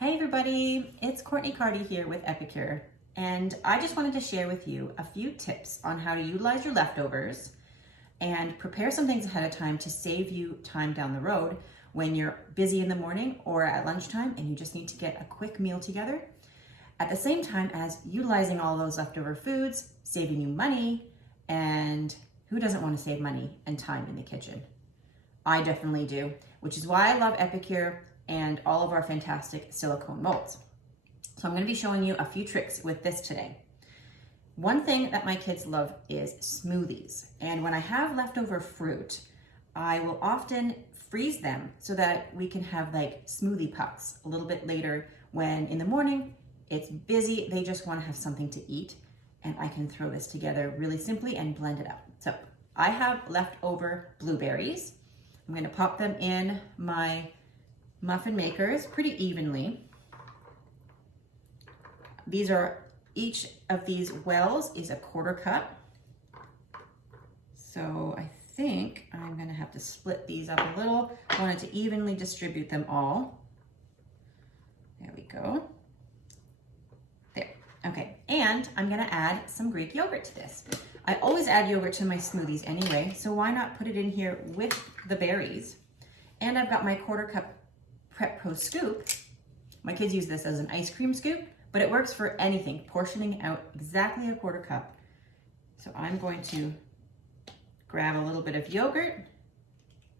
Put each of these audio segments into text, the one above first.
Hey everybody, it's Courtney Carty here with Epicure, and I just wanted to share with you a few tips on how to utilize your leftovers and prepare some things ahead of time to save you time down the road when you're busy in the morning or at lunchtime and you just need to get a quick meal together. At the same time as utilizing all those leftover foods, saving you money, and who doesn't want to save money and time in the kitchen? I definitely do, which is why I love Epicure and all of our fantastic silicone molds. So I'm going to be showing you a few tricks with this today. One thing that my kids love is smoothies. And when I have leftover fruit, I will often freeze them so that we can have like smoothie pucks a little bit later when in the morning it's busy, they just want to have something to eat, and I can throw this together really simply and blend it up. So I have leftover blueberries. I'm going to pop them in my muffin makers pretty evenly. Each of these wells is a 1/4 cup. So I think I'm gonna have to split these up a little. I wanted to evenly distribute them all. There we go. There, okay. And I'm gonna add some Greek yogurt to this. I always add yogurt to my smoothies anyway, so why not put it in here with the berries? And I've got my 1/4 cup Prep Pro scoop. My kids use this as an ice cream scoop, but it works for anything, portioning out exactly a 1/4 cup. So I'm going to grab a little bit of yogurt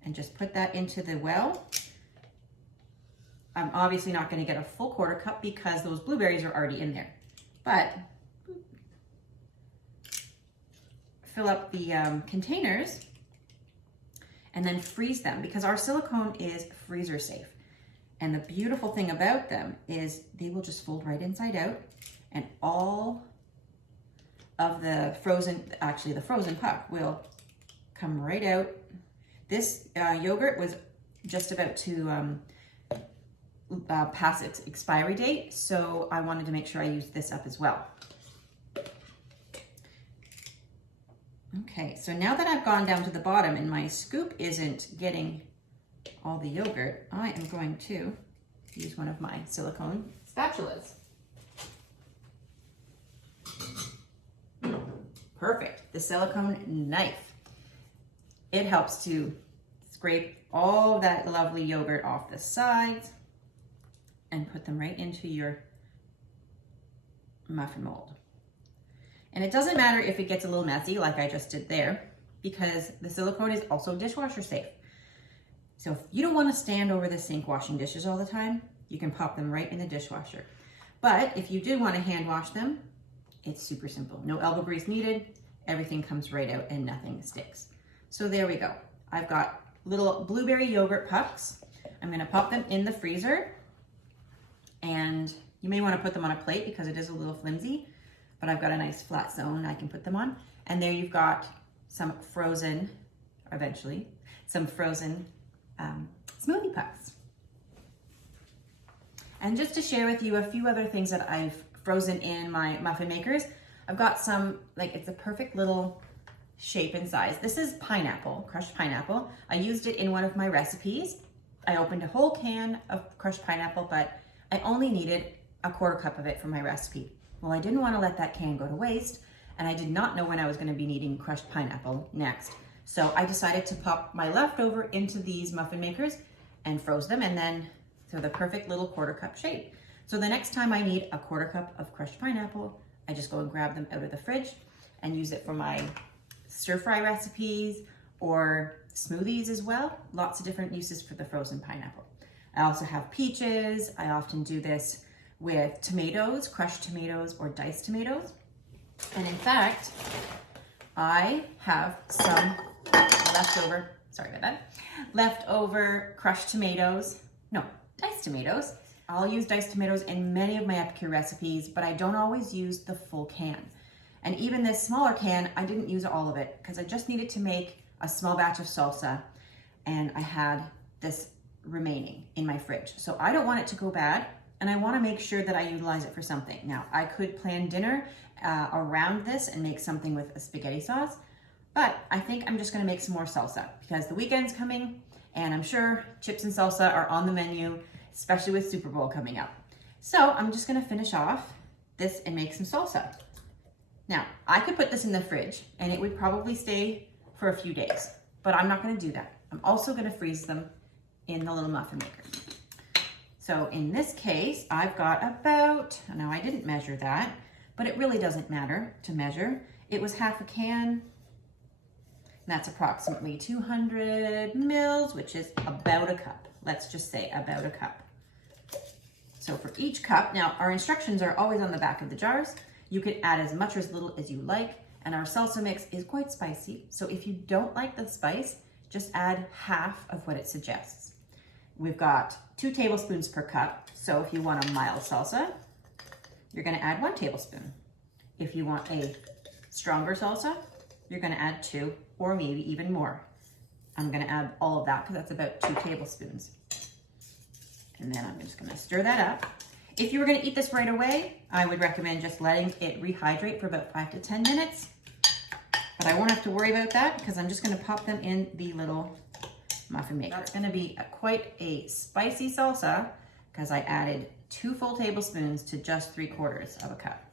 and just put that into the well. I'm obviously not going to get a full 1/4 cup because those blueberries are already in there, but fill up the containers and then freeze them because our silicone is freezer safe. And the beautiful thing about them is they will just fold right inside out, and all of the frozen puck will come right out. This yogurt was just about to pass its expiry date, so I wanted to make sure I used this up as well. Okay, so now that I've gone down to the bottom and my scoop isn't getting all the yogurt, I am going to use one of my silicone spatulas. Perfect, the silicone knife. It helps to scrape all that lovely yogurt off the sides and put them right into your muffin mold. And it doesn't matter if it gets a little messy like I just did there, because the silicone is also dishwasher safe. So if you don't want to stand over the sink washing dishes all the time, you can pop them right in the dishwasher. But if you do want to hand wash them, it's super simple. No elbow grease needed. Everything comes right out and nothing sticks. So there we go. I've got little blueberry yogurt pucks. I'm going to pop them in the freezer, and you may want to put them on a plate because it is a little flimsy, but I've got a nice flat zone I can put them on. And there you've got some frozen smoothie pucks. And just to share with you a few other things that I've frozen in my muffin makers, I've got some, it's a perfect little shape and size. This is pineapple, crushed pineapple. I used it in one of my recipes. I opened a whole can of crushed pineapple, but I only needed a 1/4 cup of it for my recipe. Well, I didn't want to let that can go to waste, and I did not know when I was going to be needing crushed pineapple next. So I decided to pop my leftover into these muffin makers and froze them, and then they're the perfect little 1/4 cup shape. So the next time I need a 1/4 cup of crushed pineapple, I just go and grab them out of the fridge and use it for my stir fry recipes or smoothies as well. Lots of different uses for the frozen pineapple. I also have peaches. I often do this with tomatoes, crushed tomatoes or diced tomatoes. And in fact, I have some leftover crushed tomatoes, diced tomatoes. I'll use diced tomatoes in many of my Epicure recipes, but I don't always use the full can. And even this smaller can, I didn't use all of it because I just needed to make a small batch of salsa, and I had this remaining in my fridge. So I don't want it to go bad, and I want to make sure that I utilize it for something. Now, I could plan dinner around this and make something with a spaghetti sauce, but I think I'm just going to make some more salsa because the weekend's coming, and I'm sure chips and salsa are on the menu, especially with Super Bowl coming up. So I'm just gonna finish off this and make some salsa. Now, I could put this in the fridge and it would probably stay for a few days, but I'm not gonna do that. I'm also gonna freeze them in the little muffin maker. So in this case, I've got about, now I didn't measure that, but it really doesn't matter to measure. It was half a can, and that's approximately 200 mils, which is about a cup. Let's just say about a cup. So for each cup, now our instructions are always on the back of the jars. You could add as much or as little as you like, and our salsa mix is quite spicy. So if you don't like the spice, just add half of what it suggests. We've got 2 tablespoons per cup. So if you want a mild salsa, you're gonna add 1 tablespoon. If you want a stronger salsa, you're gonna add 2 or maybe even more. I'm gonna add all of that because that's about 2 tablespoons. And then I'm just gonna stir that up. If you were gonna eat this right away, I would recommend just letting it rehydrate for about 5 to 10 minutes. But I won't have to worry about that because I'm just gonna pop them in the little muffin maker. That's gonna be quite a spicy salsa because I added 2 full tablespoons to just 3/4 of a cup.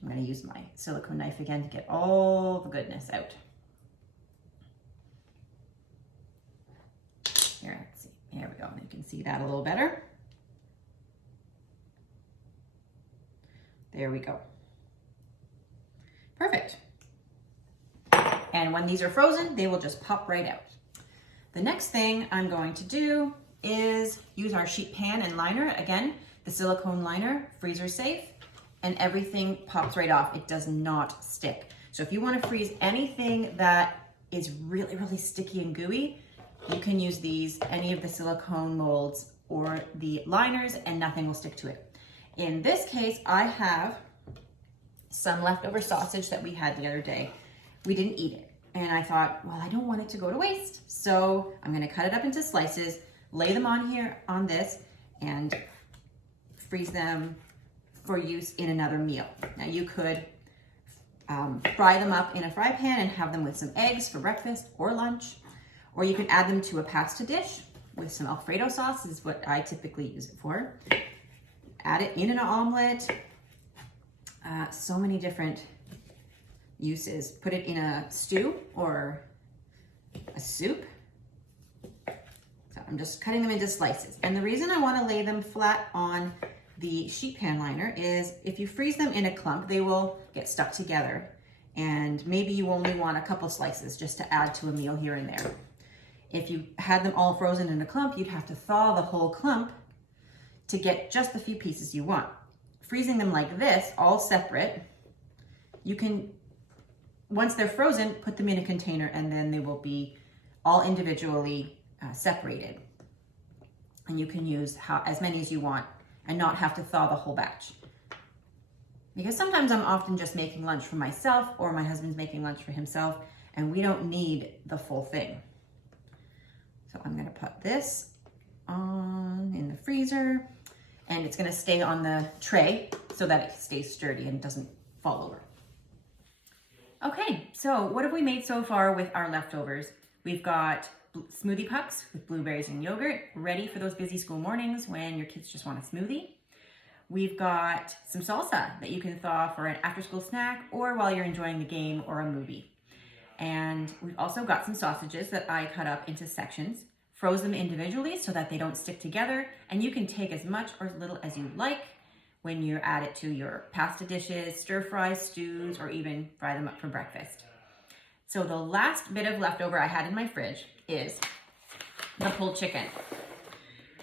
I'm gonna use my silicone knife again to get all the goodness out. Here, let's see. There we go. You can see that a little better. There we go. Perfect. And when these are frozen, they will just pop right out. The next thing I'm going to do is use our sheet pan and liner. Again, the silicone liner, freezer safe, and everything pops right off. It does not stick. So if you want to freeze anything that is really, really sticky and gooey, you can use these, any of the silicone molds or the liners, and nothing will stick to it. In this case, I have some leftover sausage that we had the other day. We didn't eat it. And I thought, well, I don't want it to go to waste. So I'm gonna cut it up into slices, lay them on here on this, and freeze them for use in another meal. Now you could fry them up in a fry pan and have them with some eggs for breakfast or lunch, or you can add them to a pasta dish with some Alfredo sauce is what I typically use it for. Add it in an omelet, so many different uses. Put it in a stew or a soup. So I'm just cutting them into slices. And the reason I want to lay them flat on the sheet pan liner is if you freeze them in a clump, they will get stuck together. And maybe you only want a couple slices just to add to a meal here and there. If you had them all frozen in a clump, you'd have to thaw the whole clump to get just the few pieces you want. Freezing them like this, all separate, you can, once they're frozen, put them in a container and then they will be all individually separated. And you can use as many as you want and not have to thaw the whole batch. Because sometimes I'm often just making lunch for myself or my husband's making lunch for himself and we don't need the full thing. So I'm gonna put this on in the freezer and it's gonna stay on the tray so that it stays sturdy and doesn't fall over. Okay, so what have we made so far with our leftovers? We've got smoothie pucks with blueberries and yogurt, ready for those busy school mornings when your kids just want a smoothie. We've got some salsa that you can thaw for an after-school snack or while you're enjoying the game or a movie. And we've also got some sausages that I cut up into sections, froze them individually so that they don't stick together, and you can take as much or as little as you like when you add it to your pasta dishes, stir fries, stews, or even fry them up for breakfast. So the last bit of leftover I had in my fridge is the pulled chicken.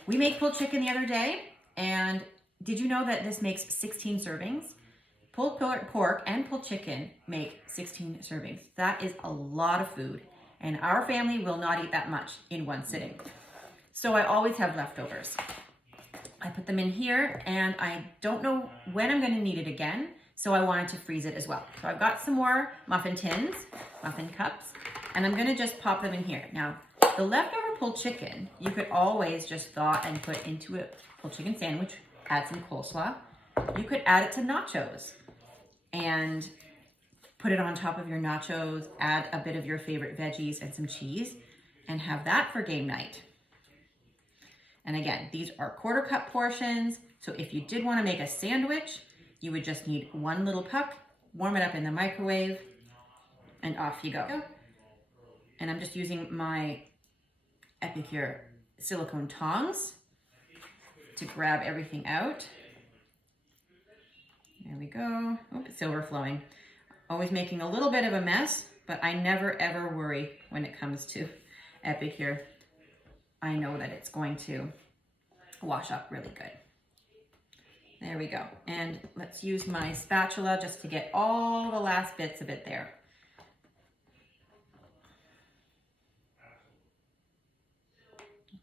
We made pulled chicken the other day, and did you know that this makes 16 servings? Pulled pork and pulled chicken make 16 servings. That is a lot of food, and our family will not eat that much in one sitting. So I always have leftovers. I put them in here, and I don't know when I'm gonna need it again, so I wanted to freeze it as well. So I've got some more muffin tins, muffin cups, and I'm gonna just pop them in here. Now, the leftover pulled chicken, you could always just thaw and put into a pulled chicken sandwich, add some coleslaw. You could add it to nachos and put it on top of your nachos, add a bit of your favorite veggies and some cheese, and have that for game night. And again, these are 1/4 cup portions. So if you did want to make a sandwich, you would just need 1 little puck, warm it up in the microwave, and off you go. And I'm just using my Epicure silicone tongs to grab everything out. There we go. Oh, it's overflowing. Always making a little bit of a mess, but I never ever worry when it comes to Epicure. I know that it's going to wash up really good. There we go. And let's use my spatula just to get all the last bits of it there.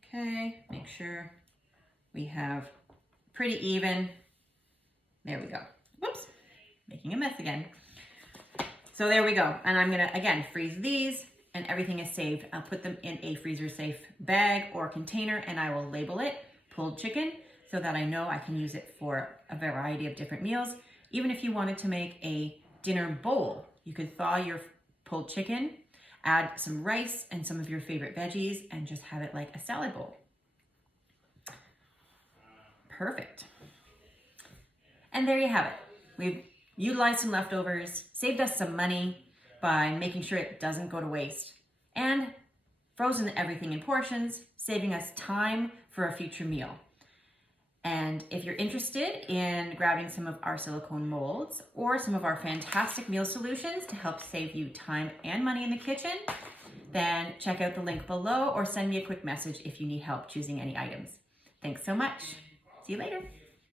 Okay, make sure we have pretty even. There we go. Whoops, making a mess again. So there we go. And I'm gonna, again, freeze these and everything is saved. I'll put them in a freezer safe bag or container and I will label it pulled chicken so that I know I can use it for a variety of different meals. Even if you wanted to make a dinner bowl, you could thaw your pulled chicken, add some rice and some of your favorite veggies and just have it like a salad bowl. Perfect. And there you have it. We've utilized some leftovers, saved us some money by making sure it doesn't go to waste, and frozen everything in portions, saving us time for a future meal. And if you're interested in grabbing some of our silicone molds or some of our fantastic meal solutions to help save you time and money in the kitchen, then check out the link below or send me a quick message if you need help choosing any items. Thanks so much. See you later.